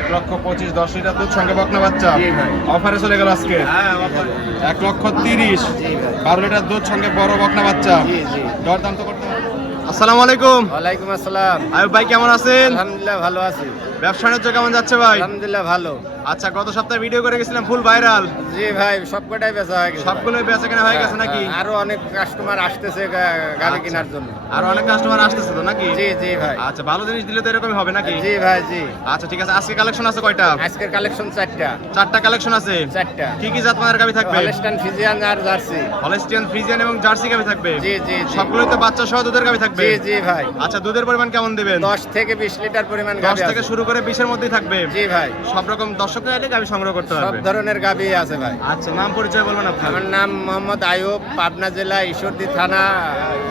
1,25,000 10 litre দুধ সঙ্গে বকনা বাচ্চা। অফারে চলে গেল আজকে। 1,30,000 12 লিটার দুধ সঙ্গে বড় বকনা বাচ্চা। দরদাম তো করতে হবে। আসসালামু আলাইকুম। ওয়ালাইকুম আসসালাম। আয়ুব ভাই কেমন আছেন? আলহামদুলিল্লাহ ভালো আছি। ব্যবসা বাণিজ্য কেমন যাচ্ছে ভাই? আলহামদুলিল্লাহ ভালো। আচ্ছা, গত সপ্তাহে ভিডিও করে গেছিলাম, ফুল ভাইরাল। জি ভাই, সবকটাই বেচা হয়ে গেছে। সবগুলোই বেচা কেনা হয়ে গেছে নাকি? আরো অনেক কাস্টমার আসতেছে গাড়ি কেনার জন্য। আর অনেক কাস্টমার আসতেছে তো নাকি? জি জি ভাই। আচ্ছা, ভালো জিনিস দিলে তো এরকমই হবে নাকি? জি ভাই জি। আচ্ছা ঠিক আছে, আজকে কালেকশন আছে কয়টা? আজকের কালেকশন 4টা। 4টা কালেকশন আছে। 4টা। কি কি জাত মানের গাভী থাকবে? হলস্টাইন ফ্রিজিয়ান আর জার্সি। হলস্টিয়ান, ফ্রিজিয়ান এবং জার্সি গাভী থাকবে। জি জি জি। সবগুলোই তো বাচ্চা সহ দুধের গাভী থাকবে। জি জি ভাই। আচ্ছা, দুধের পরিমাণ কেমন দিবেন? 10 থেকে 20 লিটার পরিমাণ 10 গাভী থেকে আছে। শুরু করে 20 এর মধ্যেই থাকবে। জি ভাই। সব রকম দর্শকরা এলে গাভী সংগ্রহ করতে সব পারবে। ধরনের গাভী আছে ভাই। আচ্ছা, নাম পরিচয় বলবেন আপনি? আমার নাম মোহাম্মদ আয়ুব, পাবনা জেলা ঈশ্বরদী থানা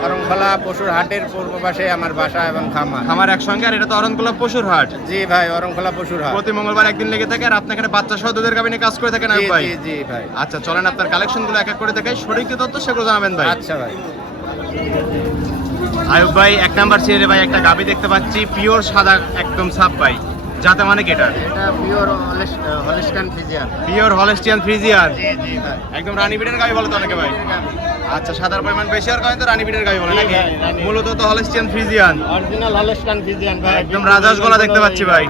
অরংখলা পশুর হাটের পূর্ব পাশে আমার বাসা এবং খামার। খামার একসঙ্গে, আর এটা তো অরণকুলা পশুর হাট। জি ভাই, অরংখলা পশুর হাট। প্রতি মঙ্গলবার একদিন লেগে থাকে, আর আপনি এখানে বাচ্চা সহ দুধের গাভী নিয়ে কাজ করে থাকেন জি আয়ুব ভাই? জি জি ভাই। আচ্ছা, চলেন আপনার কালেকশন গুলো এক এক করে দেখাই, সঠিক যে তথ্য সেগুলো জানাবেন ভাই। আচ্ছা ভাই। আয়ুব ভাই, 1 নাম্বার সিরিয়ালে ভাই একটা গাভী দেখতে পাচ্ছি, পিওর সাদা একদম সাপ ভাই। যাতে মানে কি এটা? এটা pure Holstein Friesian. Pure Holstein Friesian. জি জি ভাই। একদম রানী বিটের গাভী বলে তো অনেকে ভাই। আচ্ছা, সাদার পরিমাণ বেশি আর কারণে তো রানী বিটের গাভী বলে নাকি? জি ভাই, রানী। মূলত তো Holstein Friesian. Original Holstein Friesian ভাই। একদম রাজহাঁস গলা দেখতে পাচ্ছি ভাই।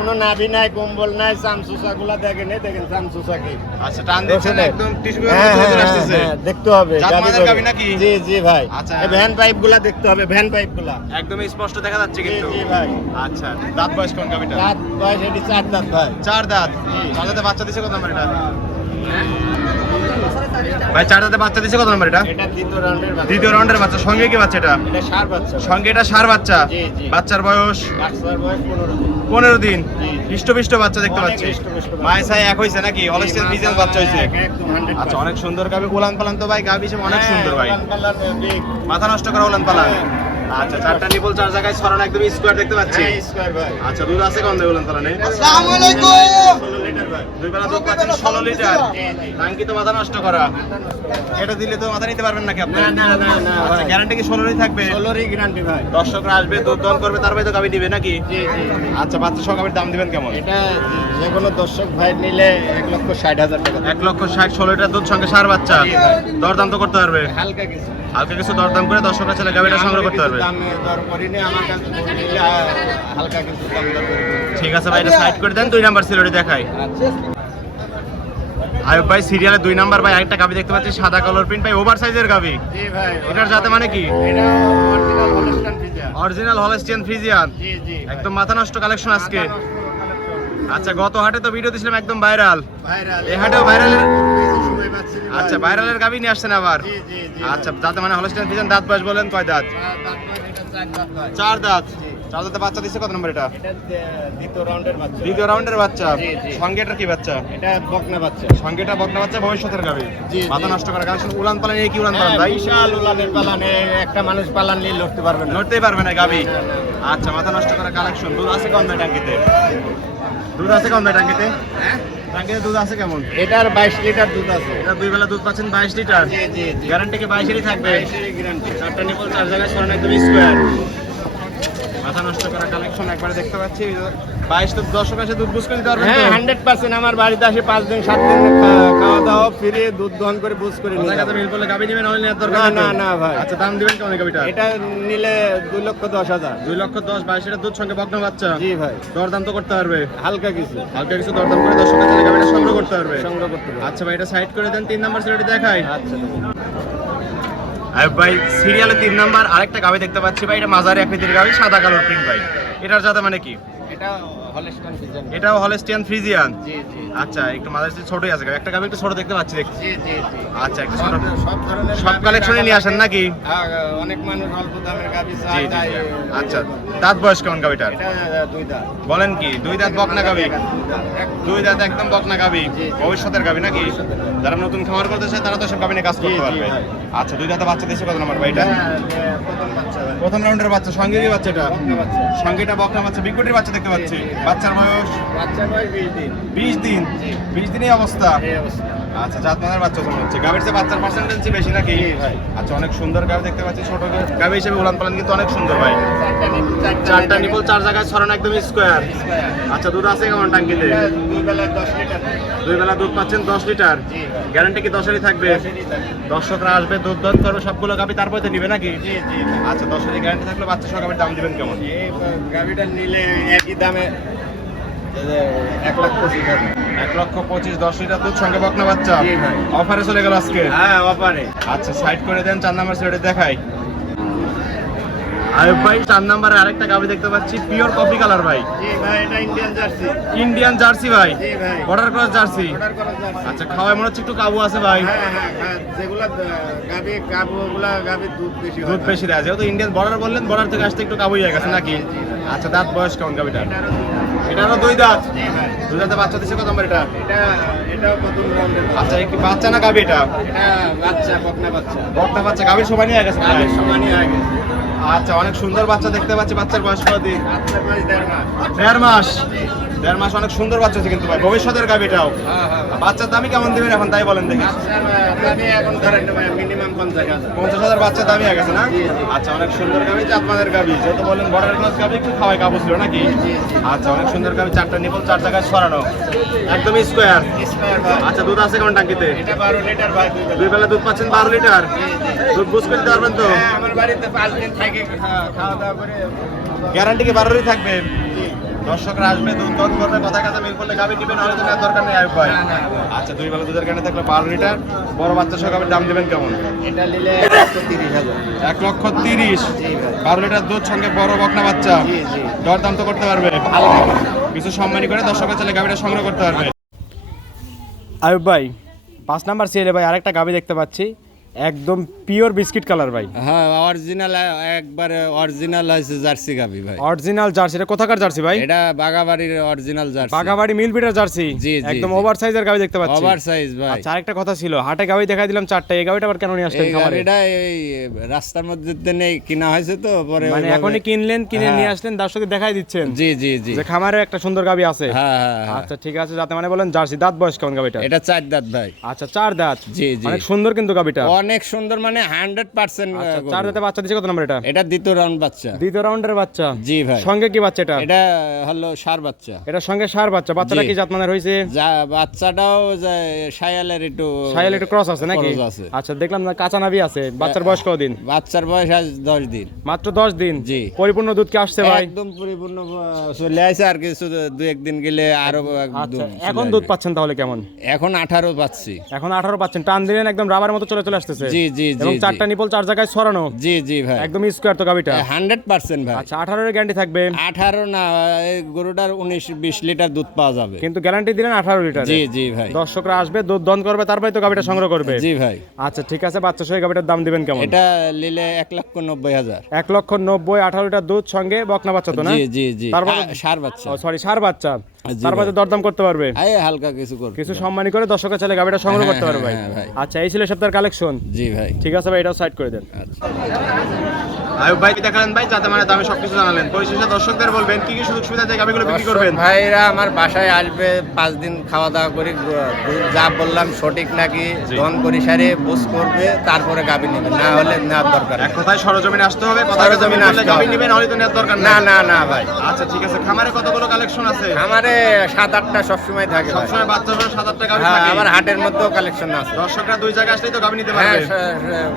কোনো নাভি নাই, কম্বল নাই, চামচুসা গুলা দেখেন, দেখেন চামচুসা কি। আচ্ছা, টান দিচ্ছেন একদম টিস্যু পেপারের হ্যাঁ মতো হ্যাঁ চলে আসতেছে। হ্যাঁ, দেখতে হবে জাত গাভী মানের ধরে। গাভী নাকি? জি জি ভাই। আচ্ছা। এই ভ্যান পাইপ গুলা দেখতে হবে, ভ্যান পাইপ গুলা। একদম স্পষ্ট দেখা যাচ্ছে জি কিন্তু। জি ভাই। আচ্ছা, দাঁত বয়স কোন গাভীটা? দাঁত বয়স এটি 4 দাঁত ভাই। 4 দাঁত। 4 দাঁতে বাচ্চা দিছে কত নাম্বার এটা? ভাই 4 দাঁতে বাচ্চা দিছে কত নাম্বার এটা? এটা দ্বিতীয় রাউন্ডের বাচ্চা। দ্বিতীয় রাউন্ডের বাচ্চা। সঙ্গে কি বাচ্চা এটা? এটা ষাঁড় বাচ্চা। সঙ্গে এটা ষাঁড় বাচ্চা। জি, জি। বাচ্চার বয়স বাচ্চার বয়স 15 দিন। 15 দিন। জি। হৃষ্টপুষ্ট বাচ্চা দেখতে অনেক পাচ্ছি। হৃষ্টপুষ্ট বাচ্চা। মায়ের ছাই এক হইছে নাকি? হলস্টিয়ান ফ্রিজিয়ান বাচ্চা হইছে। একদম 100%। আচ্ছা, অনেক সুন্দর গাভী। উলান পালান তো ভাই গাভী হিসেবে অনেক সুন্দর ভাই। হ্যাঁ, কালার বিগ। মাথা নষ্ট করা উলান পালান। আচ্ছা, 4টা নিপল 4 জায়গায় ছড়ানো একদম স্কোয়ার দেখতে পাচ্ছি। হ্যাঁ, স্কয়ার ভাই। আচ্ছা, দুধ আছে কোন উলান পালানে? আসসালামু আলাইকুম। 16 লিটার ভাই। দুই বেলা দুধ পাচ্ছেন 16 লিটার। জি, জি। টাঙ্কি তো মাথা নষ্ট করা। এটা দিলে তো মাথা নিতে পারবেন নাকি আপনি? না, না, না, না, আচ্ছা, ভাই। গ্যারান্টি কি 16ই থাকবে? 16 গ্যারান্টি ভাই। দর্শকরা আসবে, দুধ দহন করবে, তারপরে তো গাভী দিবে নাকি? জি জি। আচ্ছা, বাচ্চা সহ গাভীর দাম দিবেন কেমন? এটা যে কোনো দর্শক ভাই নিলে 1,60,000 টাকা। 1,60,000 16 লিটার দুধ সঙ্গে ষাঁড় বাচ্চা। জি ভাই। দরদাম তো করতে পারবে। হালকা কিছু। হালকা কিছু দরদাম করে দর্শকরা চলে গাভীটা সংগ্রহ করতে পারবে। দামে দর করিনি, আমার কাছে নিলে হালকা কিছু দাম দর করে দিবো। ঠিক আছে ভাই, এটা সাইড করে দেন। 2 নাম্বার সিরিয়ালটি দেখাই। আচ্ছা। আয়ুব ভাই, সিরিয়ালে 2 নাম্বার ভাই আরেকটা গাভী দেখতে পাচ্ছি, সাদা কালার প্রিন্ট ভাই, ওভার সাইজের গাভী। জি ভাই। এটার জাতে মানে কি? এটা original Holstein Friesian. Original Holstein Friesian. জি জি। একদম মাথা নষ্ট কালেকশন আজকে। আচ্ছা, গত হাটে তো ভিডিও দিছিলাম একদম ভাইরাল। ভাইরাল। এই হাটেও ভাইরালের। বেশি সময় পাচ্ছি না ভাই। আচ্ছা, ভাইরালের গাভী নিয়ে আসছেন আবার। জি জি জি। আচ্ছা, যাতে মানে হলস্টিয়ান ফ্রিজিয়ান। দাঁত বয়স বলেন কয় দাঁত? দাঁত বয়স এটা 4 দাঁত ভাই। 4 দাঁত। জি। 4 দাঁতে বাচ্চা দিচ্ছে কত নম্বর এটা? এটা দ্বিতীয় রাউন্ডের বাচ্চা। দ্বিতীয় রাউন্ডের বাচ্চা। জি, জি। সঙ্গে এটা কি বাচ্চা? এটা বকনা বাচ্চা। সঙ্গে এটা বকনা বাচ্চা, ভবিষ্যতের গাভী। জি, মাথা জি। নষ্ট করা কালেকশন। উলান পালান কি উলান পালান হ্যাঁ, ভাই? বিশাল উলানের পালানে একটা মানুষ পালান নিয়ে লড়তে পারবে না। নড়তেই পারবে না গাভী। আচ্ছা, মাথা নষ্ট করা কালেকশন। দুধ আছে কেমন ভাই টাঙ্কিতে? দুধ আছে কেমন ভাই টাঙ্কিতে? হ্যাঁ? টাঙ্কিতে দুধ আছে কেমন? এটার 22 লিটার দুধ আছে। এটা 2 বেলা দুধ পাচ্ছেন 22 লিটার। জি জি জি। গ্যারান্টি কি 22 এরই থাকবে? 22 গ্যারান্টি। 4টা নিপল 4 জায়গায় ছড়ানো একদম স্কোয়ার। মাথা নষ্ট করা কালেকশন একবারে দেখতে পাচ্ছি। 22 তো দর্শক আসে দুধ বুঝ করে দিতে পারবেন তো? হ্যাঁ 100% আমার বাড়িতে আসে 5 দিন 7 দিন খাওয়া দাওয়া ফ্রি দুধ দহন করে বুঝ করে নিয়ে কোথায় যাবে। কত মিল করলে গাভী নেবেন, অনলাইন নেওয়ার দরকার না নেই তো? না না ভাই। আচ্ছা, দাম দিবেন কেমন এই গাভীটা? এটা নিলে 2,10,000। 2,10,000 22 লিটার দুধ সঙ্গে বকনা বাচ্চা। জি ভাই। দরদাম তো করতে পারবে। হালকা কিছু হালকা কিছু দরদাম করে দর্শকের কাছে গাভীটা সংগ্রহ করতে পারবে। সংগ্রহ করতে হবে। আচ্ছা ভাই, এটা সাইড করে দেন। 3 নাম্বার সিরিয়ালটি দেখাই। আচ্ছা। আয়ুব ভাই, সিরিয়ালে 3 নাম্বার আরেকটা গাভী দেখতে পাচ্ছি ভাই, এটা মাঝারি আকৃতির গাভী, সাদা কালোর প্রিন্ট ভাই। এটার জাতে মানে কি? এটা হলস্টাইন ফ্রিজিয়ান। এটাও হলস্টিয়ান ফ্রিজিয়ান। জি জি। আচ্ছা, একটু মাঝারি ছোটই আছে গাভী। একটা গাভী একটু ছোট দেখতে পাচ্ছি দেখছি। জি জি জি। আচ্ছা, একটু ছোট। সব ধরনের সব কালেকশনে নিয়ে আসেন নাকি? অনেক মানুষ অল্প দামের গাবি জি চায় জি তাই। জি। আচ্ছা, দাঁত বয়স কেমন গাভীটার? এটা 2 দাঁত। বলেন কি? 2 দাঁত বকনা গাভী। 2 2 দাঁত একদম বকনা গাভী। জি, জি। ভবিষ্যতের গাভী নাকি? যারা নতুন খামার করতে চায় তারা তো সব গাভী নিয়ে কাজ জি, করতে জি, পারবে। ভাই। আচ্ছা, 2 দাঁতে বাচ্চা দিয়েছে কত নম্বর ভাই এটা? প্রথম বাচ্চা ভাই। প্রথম রাউন্ডের বাচ্চা। সঙ্গে কি বাচ্চা এটা? বকনা বাচ্চা। সঙ্গে এটা বকনা বাচ্চা, বিগুটির বাচ্চা দেখতে পাচ্ছি। জি, জি। বাচ্চার বয়স বাচ্চা বয়স 20 দিন। 20 দিন। জি। 20 দিনই অবস্থা। এই অবস্থা। আচ্ছা, জাতমানের বাচ্চা মনে হচ্ছে। গাভীর চেয়ে বাচ্চার পার্সেন্টেজ বেশি নাকি ভাই। আচ্ছা, অনেক সুন্দর গাভী দেখতে পাচ্ছি। ছোট গাভী হিসেবে উলান পালান কিন্তু অনেক সুন্দর ভাই। চারটা নিপল, 4 জায়গায় ছড়ানো, একদম স্কোয়ার। আচ্ছা, দুধ আছে কেমন টাঙ্কিতে? 2 বেলা 10 লিটার। 2 বেলা দুধ পাচ্ছেন 10 লিটার। জি। গ্যারান্টি কি 10-এরই থাকবে? দর্শকরা আসবে, দুধ দন করবে, সবগুলো গাভী তারপরে তো নিবে নাকি? জি জি। আচ্ছা, 10-এরই গ্যারান্টি থাকলে বাচ্চা সহ গাভীর দাম দিবেন কেমন? এই গাভিটা নিলে একই দামে 1,25,000। 1,25,000, 10 লিটার দুধ, সঙ্গে বকনা বাচ্চা। জি ভাই। অফারে চলে গেল আজকে। হ্যাঁ, অপারে। আচ্ছা, সাইড করে দেন, 4 নাম্বার সেটে দেখাই। আয়ুব ভাই, 4 নাম্বারে আরেকটা গাভী দেখতে পাচ্ছি, পিওর কফি কালার ভাই। জি ভাই, এটা ইন্ডিয়ান জার্সি। ইন্ডিয়ান জার্সি ভাই। জি ভাই। Border cross jersey. অর্ডার করা জার্সি। আচ্ছা, খাওয়ায় মনে হচ্ছে একটু কাবু আছে ভাই। হ্যাঁ হ্যাঁ, যেগুলা গাভীর দুধ বেশি হয়। দুধ বেশি দেয়, যেহেতু ইন্ডিয়ান বর্ডার বললেন, বর্ডার থেকে আসতে একটু কাবুই হয়ে গেছে নাকি? আচ্ছা, দাঁত বয়স কেমন গাভীটা? এটারও 2 দাঁত। জি ভাই। 2 দাঁতে বাচ্চা দিছে কত নাম্বার এটা? এটাও প্রথম রাউন্ডের। আচ্ছা, এই কি বাচ্চা না গাভী এটা? এটা বাচ্চা, বকনা বাচ্চা। বকনা বাচ্চা, গাভীর সবাই নিয়ে গেছে প্রায়। গাভীর সমানই হয়ে গেছে। আচ্ছা, অনেক সুন্দর বাচ্চা দেখতে পাচ্ছি। বাচ্চার বয়স কতদিন? বাচ্চার বয়স 1.5 মাস। 1.5 মাস। 1.5 মাস, অনেক সুন্দর বাচ্চা আছে কিন্তু ভাই, ভবিষ্যতের গাভীটাও। হ্যাঁ হ্যাঁ। বাচ্চার দামই কেমন দিবেন এখন তাই বলেন দেখি? বাচ্চার দামই এখন ধরেন মিনিমাম 50,000। 50,000 বাচ্চা দামই হয়ে গেছে না? জি, জি। আচ্ছা, অনেক সুন্দর গাভী, জাতমানের গাভী, যেহেতু বলেন বর্ডার ক্রস গাভী, একটু খাওয়াই কাবু ছিল নাকি? জি, জি। আচ্ছা, অনেক সুন্দর গাভী, 4টা নিপল, 4 জায়গায় ছড়ানো, একদম স্কোয়ার। স্কয়ার ভাই। আচ্ছা, দুধ আছে কেমন টাঙ্কিতে? এটা 12 লিটার ভাই। 2 বেলা দুধ পাচ্ছেন 12 লিটার। দুধ বুঝ করে দিতে পারবেন তো? হ্যাঁ, আমার বাড়িতে 5 দিন থেকে খাওয়া দাওয়া করে। গ্যারান্টি কি 12-ই থাকবে? দর্শকরা আসবে, দুধ দন করবে, কথা কাছে মিল করলে গাভী নিবেন, হয়তো নেওয়ার দরকার নেই আয়ুব ভাই। না, না। আচ্ছা, 2 বেলা দুধের গ্যারান্টি থাকলে 12 লিটার, বড় বাচ্চা সহ গাভীর দাম দিবেন কেমন? এটা নিলে 130,000। 1,30,000। জি ভাই। 12 লিটার দুধ, সঙ্গে বড় বকনা বাচ্চা। জি জি। দর দাম তো করতে পারবে ভালো। কিছু সম্মানী করে দর্শকের ছেলে গাভীটা সংগ্রহ করতে পারবে। আয়ুব ভাই, 5 নাম্বার সিরিয়ালে ভাই আরেকটা গাভী দেখতে পাচ্ছি, একদম পিওর বিস্কিট কালার ভাই। হ্যাঁ, অরিজিনাল, একবারে অরিজিনাল হয়েছে জার্সি গাভী ভাই। Original jersey. এটা কোথাকার জার্সি ভাই? এটা বাগাবাড়ির অরিজিনাল জার্সি। বাগাবাড়ি মিল বিটার জার্সি। জি, জি, একদম জি। ওভার সাইজের গাভী দেখতে পাচ্ছি। ওভার সাইজ ভাই। আচ্ছা, আরেকটা কথা ছিল, হাটে গাভী দেখাই দিলাম 4টা, এই গাভীটা আবার কেন নিয়ে আসলেন এই খামারে? গাভীটা এই রাস্তার মধ্যে তো নেই, কিনা হয়েছে তো পরে মানে ওইভাবে- এখনই কিনলেন, কিনে হ্যাঁ। নিয়ে আসলেন, দর্শকদের দেখাই দিচ্ছেন জি জি জি। যে খামারে একটা সুন্দর গাভী আছে। হ্যাঁ হ্যাঁ হ্যাঁ। আচ্ছা, ঠিক আছে, যাতে মানে বলেন জার্সি। দাঁত বয়স কেমন গাভীটা? এটা 4 দাঁত ভাই। আচ্ছা, 4 দাঁত। জি জি। অনেক সুন্দর কিন্তু গাভীটা। অনেক সুন্দর, মানে 100%। আচ্ছা, 4 দাঁতে বাচ্চা দিচ্ছে কত নাম্বার এটা? এটা দ্বিতীয় রাউন্ড বাচ্চা। দ্বিতীয় রাউন্ডের বাচ্চা। জি ভাই। সঙ্গে কি বাচ্চা এটা? এটা হলো ষাঁড় বাচ্চা। এটা সঙ্গে ষাঁড় বাচ্চা। বাচ্চাটা জি। কি জাতমানের হইছে? যা বাচ্চাটাও শায়ালের একটু সাইল একটু ক্রস আছে নাকি? cross আছে। আচ্ছা, দেখলাম না কাঁচা নাভি আছে। বাচ্চার বয়স কতদিন? বাচ্চার বয়স আজ 10 দিন। মাত্র 10 দিন। জি। পরিপূর্ণ দুধ কি আসছে ভাই? একদম পরিপূর্ণ চলে আসে, আর কিছু 2-1 দিন গেলে আরো আচ্ছা, চলে এখন আসবে। দুধ পাচ্ছেন তাহলে কেমন? এখন 18 পাচ্ছি। এখন 18 পাচ্ছেন। টান দিলেন একদম রাবার মতো চলে আসতেছে। জি জি জি এবং জি। 4টা নিপল 4 জায়গায় ছড়ানো, জি জি ভাই। একদম স্কোয়ার তো গাভীটা। 100% ভাই। আচ্ছা, 18 এর গ্যারান্টি থাকবে, 18 না, এই গরুটার 19-20 লিটার দুধ পাওয়া যাবে। কিন্তু গ্যারান্টি দিলেন 18 লিটার। জি জি ভাই। দর্শকরা আসবে, দুধ দন করবে, তারপরে তো গাভীটা সংগ্রহ করবে। জি ভাই। আচ্ছা, ঠিক আছে, বাচ্চা সহ গাভীটার দাম দিবেন কেমন? এটা নিলে 1,90,000। 1,90,000, 18 লিটার দুধ, সঙ্গে বকনা বাচ্চা তো না? জি জি জি। তারপরে ষাঁড় বাচ্চা। সরি, ষাঁড় বাচ্চা। জি তারপরে ভাই। দরদাম করতে পারবে, এই হালকা কিছু করবে। কিছু সম্মানী করে দর্শকের ছেলে গাভীটা সংগ্রহ হ্যাঁ, করতে পারবে ভাই। হ্যাঁ, ভাই। আচ্ছা, এই ছিল সপ্তাহের কালেকশন। জি ভাই। ঠিক আছে ভাই, এটাও সাইড করে দেন। আচ্ছা। আয়ুব ভাই দেখালেন ভাই, যাতে মানে দামে সবকিছু জানালেন। পরিশেষে দর্শকদের বলবেন কি কি সুযোগ সুবিধা দিয়ে গাভীগুলো বিক্রি করবেন? দর্শক ভাইরা আমার বাসায় আসবে, 5 দিন খাওয়া দাওয়া করে দুধ যা বললাম সঠিক নাকি দন করি সারে বুঝ করবে, তারপরে গাভী নেবে, না হলে নেওয়ার দরকার এক কথায় সরজমিনে আসতে হবে, কথা সরজমিনে জমিনে আসতে গাভী হবে। নেবেন, হয়তো নেওয়ার দরকার না না। না না ভাই। আচ্ছা, ঠিক আছে। খামারে কতগুলো কালেকশন আছে? আমারে 7-8টা সবসময় থাকে ভাই। সবসময় বাচ্চা সহ 7-8টা গাভী হ্যাঁ, থাকে। আমার হাটের মধ্যেও কালেকশন আছে। দর্শকরা 2 জায়গায় আসলেই তো গাভী নিতে হ্যাঁ, পারবে।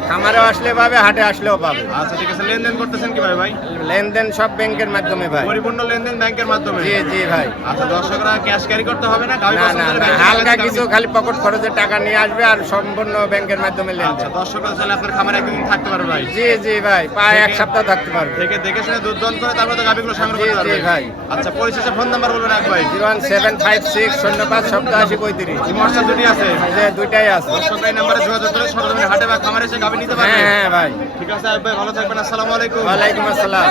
খামারেও আসলে পাবে, হাটে আসলেও পাবে। আচ্ছা, ঠিক আছে। লেনদেন করতেছেন কিভাবে ভাই? লেনদেন সব ব্যাংকের মাধ্যমে ভাই। পরিপূর্ণ লেনদেন ব্যাংকের মাধ্যমে? জি জি ভাই। আচ্ছা, দর্শকরা ক্যাশ ক্যারি করতে হবে না? গাভী না পছন্দ না হলে না, ব্যাংকে হালকা টাকা কিছু দিতে খালি পকেট খরচের টাকা নিয়ে আসবে, আর সম্পূর্ণ ব্যাংকের মাধ্যমে হবে। আচ্ছা, লেনদেন। দর্শকরা তাহলে আপনার খামারে একদিন থাকতে পারবে ভাই? জি জি ভাই, প্রায় 1 সপ্তাহ থাকতে পারবে। দেখে শুনে দুধ দন করে তারপরে তো গাভীগুলো সংগ্রহ জি, করতে পারবে জি ভাই। আচ্ছা, পরিশেষে ফোন নাম্বার বলবেন এক ভাই। 01756058735। এই মশলা দুটি আছে, যে দুইটাই আছে। দর্শকরা এই নাম্বারে যোগাযোগ করে সরজমিনে হাটে বা খামারে এসে গাভী নিতে হ্যাঁ পারবে। হ্যাঁ ভাই। ঠিক আছে আয়ুব ভাই, ভালো থাকবেন। আসসালামু আলাইকুম। ওয়ালাইকুম আসসালাম।